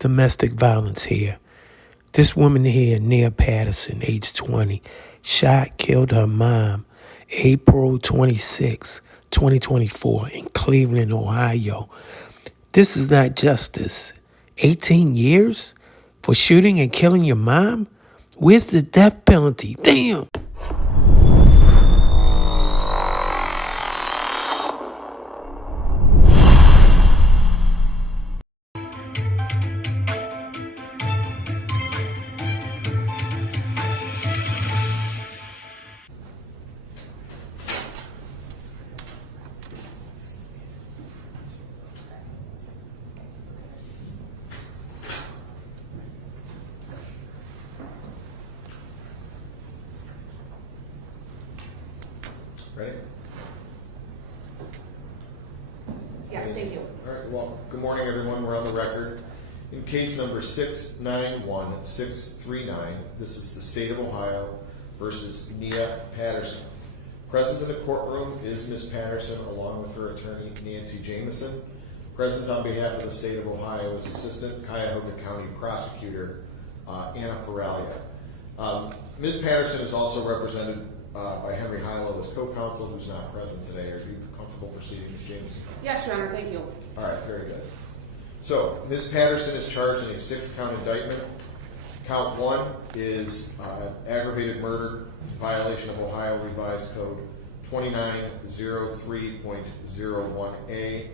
domestic violence here. This woman here, Nia Patterson, age 20, shot, killed her mom April 26, 2024 in Cleveland, Ohio. This is not justice. 18 years for shooting and killing your mom? Where's the death penalty? Damn! Ready? Yes, thank you. All right, well, good morning, everyone. We're on the record. In case number 691639, this is the state of Ohio versus Nia Patterson. Present in the courtroom is Ms. Patterson along with her attorney, Nancy Jameson. Present on behalf of the state of Ohio is Assistant Cuyahoga County Prosecutor Anna Feralia. Ms. Patterson is also represented by Henry Hilo as co-counsel, who's not present today. Are you comfortable proceeding, Ms. Jameson? Yes, Your Honor, thank you. All right, very good. So, Ms. Patterson is charged in a 6-count indictment. Count 1 is aggravated murder in violation of Ohio Revised Code 2903.01A,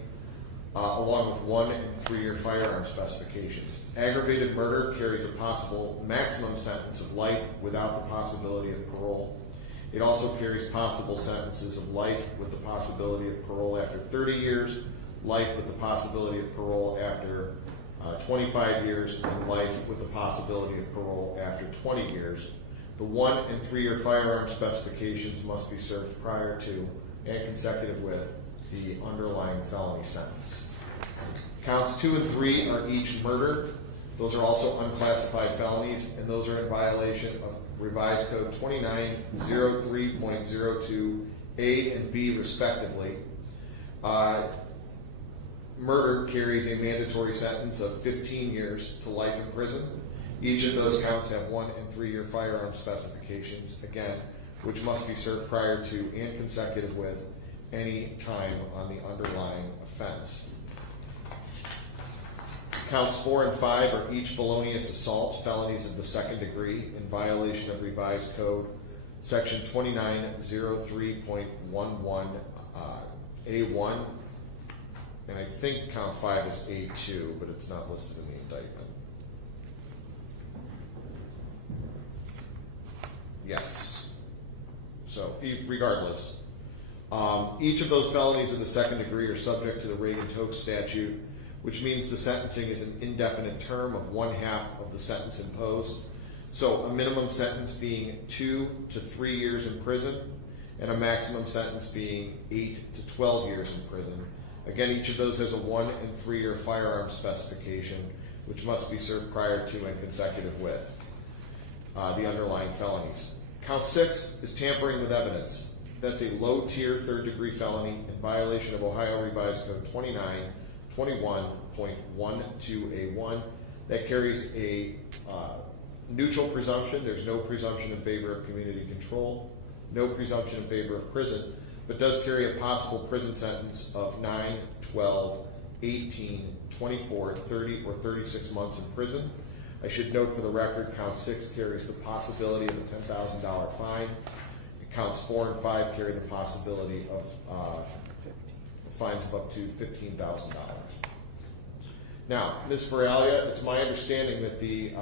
along with 1 and 3-year firearm specifications. Aggravated murder carries a possible maximum sentence of life without the possibility of parole. It also carries possible sentences of life with the possibility of parole after 30 years, life with the possibility of parole after 25 years, and life with the possibility of parole after 20 years. The 1 and 3-year firearm specifications must be served prior to and consecutive with the underlying felony sentence. Counts 2 and 3 are each murder. Those are also unclassified felonies, and those are in violation of Revised Code 2903.02A and B, respectively. Murder carries a mandatory sentence of 15 years to life in prison. Each of those counts have 1 and 3-year firearm specifications, again, which must be served prior to and consecutive with any time on the underlying offense. Counts 4 and 5 are each felonious assault, felonies of the 2nd degree, in violation of Revised Code Section 2903.11A1, and I think count 5 is A2, but it's not listed in the indictment. Yes. So, regardless, each of those felonies of the 2nd degree are subject to the Reagan-Tokes statute, which means the sentencing is an indefinite term of 1/2 of the sentence imposed. So a minimum sentence being 2 to 3 years in prison, and a maximum sentence being 8 to 12 years in prison. Again, each of those has a 1 and 3-year firearm specification, which must be served prior to and consecutive with the underlying felonies. Count 6 is tampering with evidence. That's a low-tier 3rd-degree felony in violation of Ohio Revised Code 2921.12A1 that carries a neutral presumption. There's no presumption in favor of community control, no presumption in favor of prison, but does carry a possible prison sentence of 9, 12, 18, 24, 30, or 36 months in prison. I should note for the record, count 6 carries the possibility of a $10,000 fine. Counts 4 and 5 carry the possibility of fines of up to $15,000. Now, Ms. Feralia, it's my understanding that the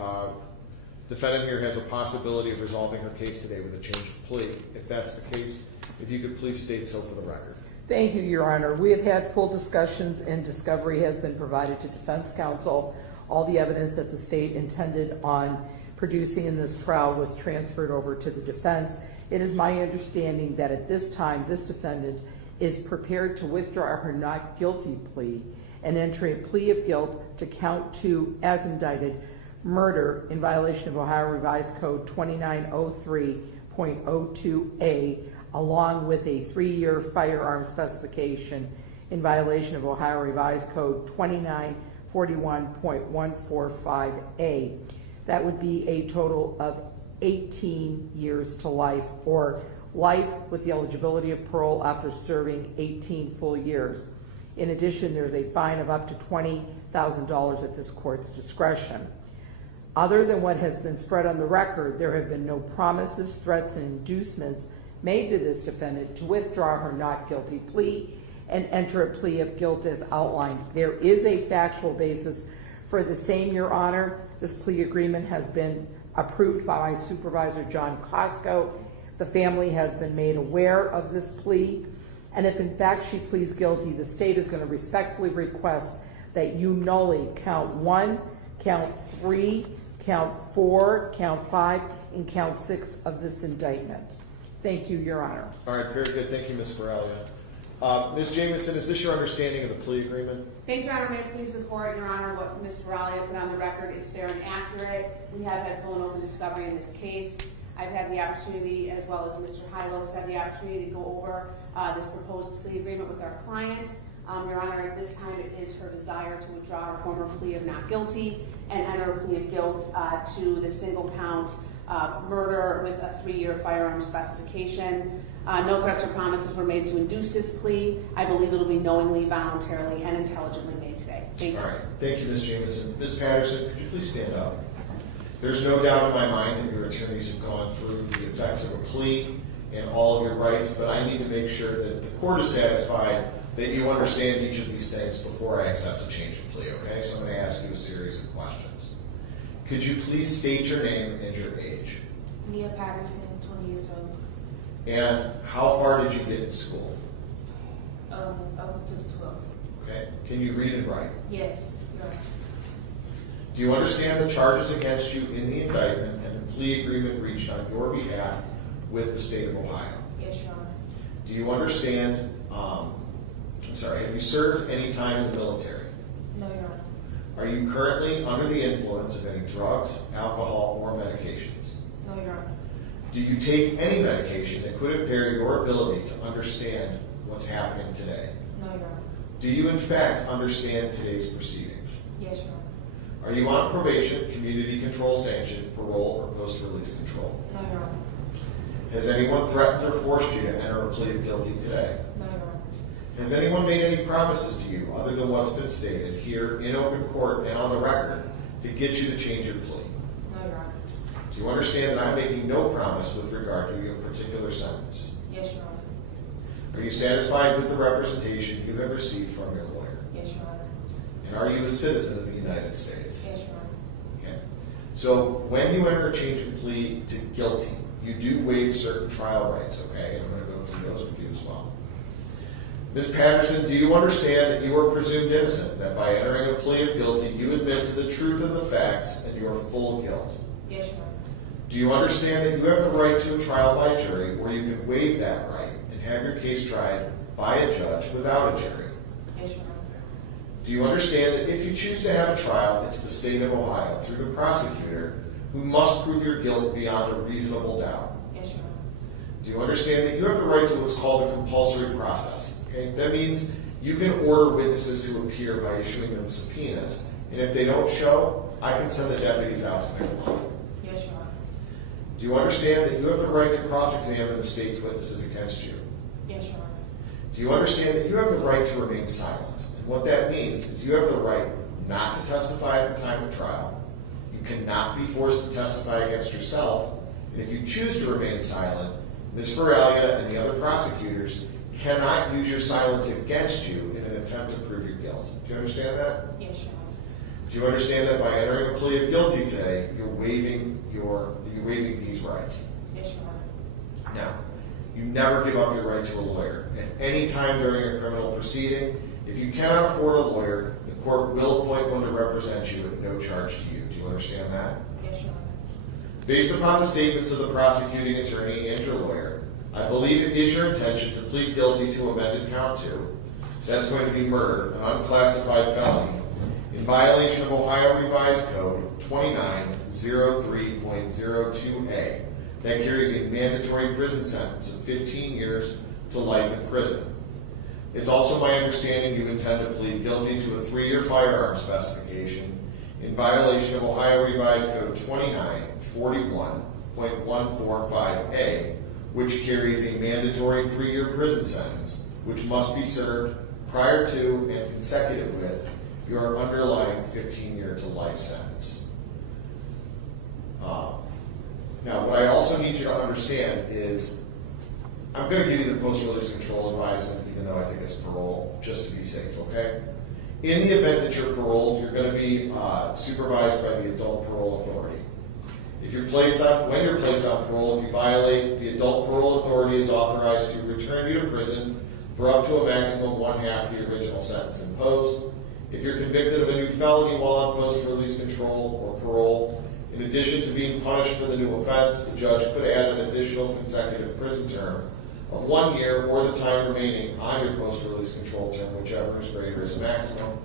defendant here has a possibility of resolving her case today with a change of plea. If that's the case, if you could please state so for the record. Thank you, Your Honor. We have had full discussions and discovery has been provided to defense counsel. All the evidence that the state intended on producing in this trial was transferred over to the defense. It is my understanding that at this time, this defendant is prepared to withdraw her not guilty plea and enter a plea of guilt to count 2 as indicted, murder in violation of Ohio Revised Code 2903.02A, along with a 3-year firearm specification in violation of Ohio Revised Code 41.145A. That would be a total of 18 years to life, or life with the eligibility of parole after serving 18 full years. In addition, there's a fine of up to $20,000 at this court's discretion. Other than what has been spread on the record, there have been no promises, threats, and inducements made to this defendant to withdraw her not guilty plea and enter a plea of guilt as outlined. There is a factual basis for the same, Your Honor. This plea agreement has been approved by my supervisor, John Costco. The family has been made aware of this plea, and if in fact she pleads guilty, the state is going to respectfully request that you nully count 1, count 3, count 4, count 5, and count 6 of this indictment. Thank you, Your Honor. All right, very good. Thank you, Ms. Feralia. Ms. Jamieson, is this your understanding of the plea agreement? Thank you, Your Honor. May I please support, Your Honor, what Ms. Feralia put on the record is fair and accurate. We have had full and open discovery in this case. I've had the opportunity, as well as Mr. Hilo has had the opportunity to go over this proposed plea agreement with our client. Your Honor, at this time it is her desire to withdraw her former plea of not guilty and enter a plea of guilt to the single count murder with a 3-year firearm specification. No threats or promises were made to induce this plea. I believe it will be knowingly, voluntarily, and intelligently made today. Thank you. All right. Thank you, Ms. Jamieson. Ms. Patterson, could you please stand up? There's no doubt in my mind that your attorneys have gone through the effects of a plea and all of your rights, but I need to make sure that the court is satisfied that you understand each of these things before I accept a change of plea, okay? So I'm going to ask you a series of questions. Could you please state your name and your age? Nia Patterson, 20 years old. And how far did you get in school? Up to the 12th. Okay. Can you read and write? Yes. No. Do you understand the charges against you in the indictment and the plea agreement reached on your behalf with the state of Ohio? Yes, Your Honor. Do you understand, have you served any time in the military? No, Your Honor. Are you currently under the influence of any drugs, alcohol, or medications? No, Your Honor. Do you take any medication that could impair your ability to understand what's happening today? No, Your Honor. Do you in fact understand today's proceedings? Yes, Your Honor. Are you on probation, community control sanction, parole, or post-release control? No, Your Honor. Has anyone threatened or forced you to enter a plea of guilty today? No, Your Honor. Has anyone made any promises to you other than what's been stated here in open court and on the record to get you to change your plea? No, Your Honor. Do you understand that I'm making no promise with regard to your particular sentence? Yes, Your Honor. Are you satisfied with the representation you have received from your lawyer? Yes, Your Honor. And are you a citizen of the United States? Yes, Your Honor. Okay. So when you enter a change of plea to guilty, you do waive certain trial rights, okay? And I'm going to go through those with you as well. Ms. Patterson, do you understand that you are presumed innocent, that by entering a plea of guilty, you admit to the truth of the facts and your full guilt? Yes, Your Honor. Do you understand that you have the right to a trial by jury, or you can waive that right and have your case tried by a judge without a jury? Yes, Your Honor. Do you understand that if you choose to have a trial, it's the state of Ohio, through the prosecutor, who must prove your guilt beyond a reasonable doubt? Yes, Your Honor. Do you understand that you have the right to what's called a compulsory process? Okay? That means you can order witnesses to appear by issuing them subpoenas, and if they don't show, I can send the deputies out to pick them up. Yes, Your Honor. Do you understand that you have the right to cross-examine the state's witnesses against you? Yes, Your Honor. Do you understand that you have the right to remain silent? And what that means is you have the right not to testify at the time of trial. You cannot be forced to testify against yourself. And if you choose to remain silent, Ms. Feralia and the other prosecutors cannot use your silence against you in an attempt to prove your guilt. Do you understand that? Yes, Your Honor. Do you understand that by entering a plea of guilty today, you're waiving these rights? Yes, Your Honor. Now, you never give up your right to a lawyer. At any time during a criminal proceeding, if you cannot afford a lawyer, the court will appoint one to represent you at no charge to you. Do you understand that? Yes, Your Honor. Based upon the statements of the prosecuting attorney and your lawyer, I believe it is your intention to plead guilty to amended count 2. That's going to be murder, an unclassified felony, in violation of Ohio Revised Code 2903.02a. That carries a mandatory prison sentence of 15 years to life in prison. It's also my understanding you intend to plead guilty to a 3-year firearm specification in violation of Ohio Revised Code 2941.145A, which carries a mandatory 3-year prison sentence, which must be served prior to and consecutive with your underlying 15-year to life sentence. Now, what I also need you to understand is I'm going to give you the post-release control advisement, even though I think it's parole, just to be safe, okay? In the event that you're paroled, you're going to be supervised by the Adult Parole Authority. When you're placed on parole, if you violate, the Adult Parole Authority is authorized to return you to prison for up to a maximum of 1/2 the original sentence imposed. If you're convicted of a new felony while on post-release control or parole, in addition to being punished for the new offense, the judge could add an additional consecutive prison term of 1 year or the time remaining on your post-release control term, whichever is greater as a maximum.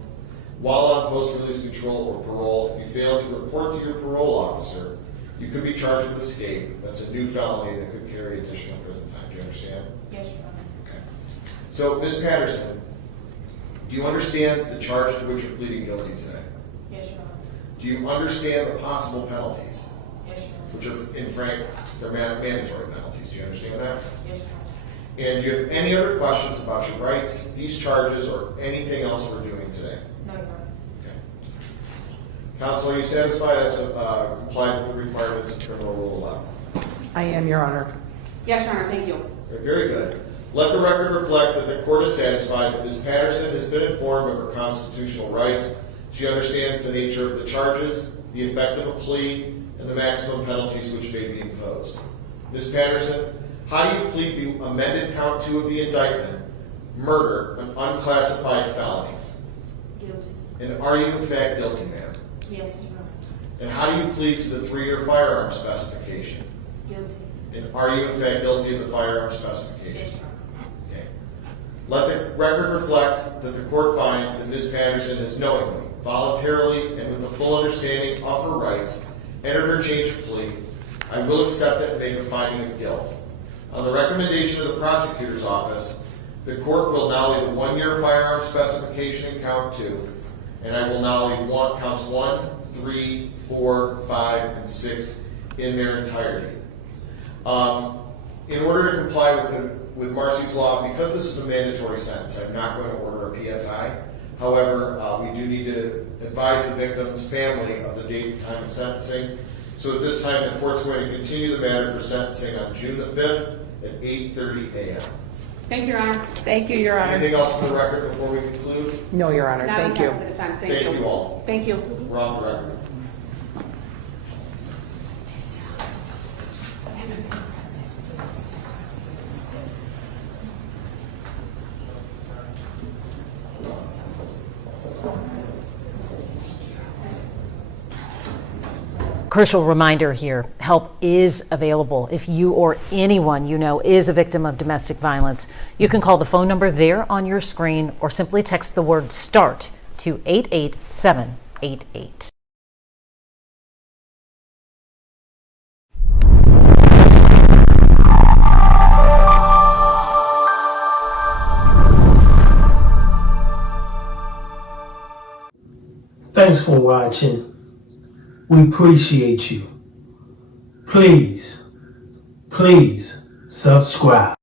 While on post-release control or parole, if you fail to report to your parole officer, you could be charged with escape. That's a new felony that could carry additional prison time. Do you understand? Yes, Your Honor. Okay. So, Ms. Patterson, do you understand the charge to which you're pleading guilty today? Yes, Your Honor. Do you understand the possible penalties, Yes, Your Honor. which are, in frank, they're mandatory penalties? Do you understand that? Yes, Your Honor. And do you have any other questions about your rights, these charges, or anything else we're doing today? No, Your Honor. Okay. Counsel, are you satisfied I've complied with the requirements of Criminal Rule 11? I am, Your Honor. Yes, Your Honor, thank you. Very good. Let the record reflect that the court is satisfied that Ms. Patterson has been informed of her constitutional rights. She understands the nature of the charges, the effect of a plea, and the maximum penalties which may be imposed. Ms. Patterson, how do you plead the amended count 2 of the indictment, murder, an unclassified felony? Guilty. And are you in fact guilty, ma'am? Yes, Your Honor. And how do you plead to the 3-year firearm specification? Guilty. And are you in fact guilty of the firearm specification? Yes, Your Honor. Okay. Let the record reflect that the court finds that Ms. Patterson has knowingly, voluntarily, and with the full understanding of her rights, entered her change of plea. I will accept it and make a finding of guilt. On the recommendation of the prosecutor's office, the court will now leave the 1-year firearm specification in count 2, and I will now leave counts 1, 3, 4, 5, and 6 in their entirety. In order to comply with Marcy's law, because this is a mandatory sentence, I'm not going to order a PSI. However, we do need to advise the victim's family of the date and time of sentencing. So at this time, the court's going to continue the matter for sentencing on June the 5th at 8:30 a.m. Thank you, Your Honor. Thank you, Your Honor. Anything else for the record before we conclude? No, Your Honor. Not Thank on you. behalf of the defense. Thank Thank you. you all. Thank you. We're off the record. Crucial reminder here, help is available if you or anyone you know is a victim of domestic violence. You can call the phone number there on your screen or simply text the word START to 88788. Thanks for watching. We appreciate you. Please subscribe.